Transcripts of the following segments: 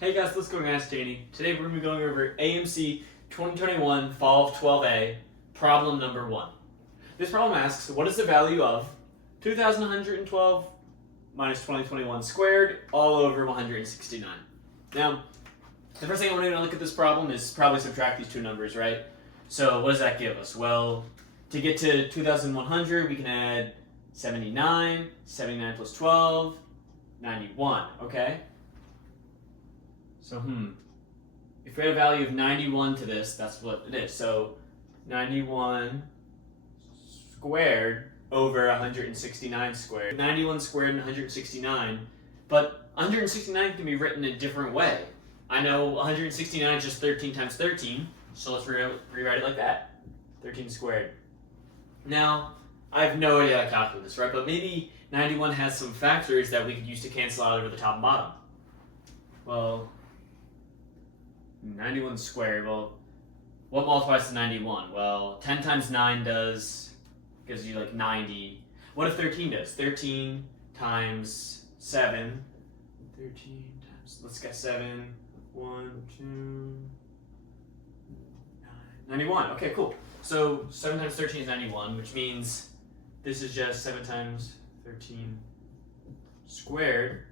Hey guys, let's go Ask Danny. Today we're going to be going over AMC 2021 Fall of 12A, problem number 1. This problem asks, what is the value of 2,112 minus 2021 squared all over 169? Now, the first thing I want to look at this problem is probably subtract these two numbers, right? So what does that give us? Well, to get to 2,100, we can add 79, 79 plus 12, 91, okay? So, if we had a value of 91 to this, that's what it is. So, 91 squared over 169 squared. 91 squared and 169, but 169 can be written a different way. I know 169 is just 13 times 13, so let's rewrite it like that. 13 squared. Now, I have no idea how to calculate this, right? But maybe 91 has some factors that we could use to cancel out over the top and bottom. Well, 91 squared, well, what multiplies to 91? Well, 10 times 9 gives you like 90. What if 13 does? 13 times 7. 13 times, let's get 7. 1, 2, 9. 91. Okay, cool. So 7 times 13 is 91, which means this is just 7 times 13 squared.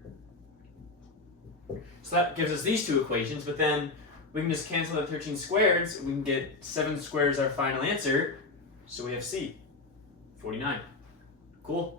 So that gives us these two equations, but then we can just cancel the 13 squareds. We can get 7 squares our final answer. So we have C, 49. Cool.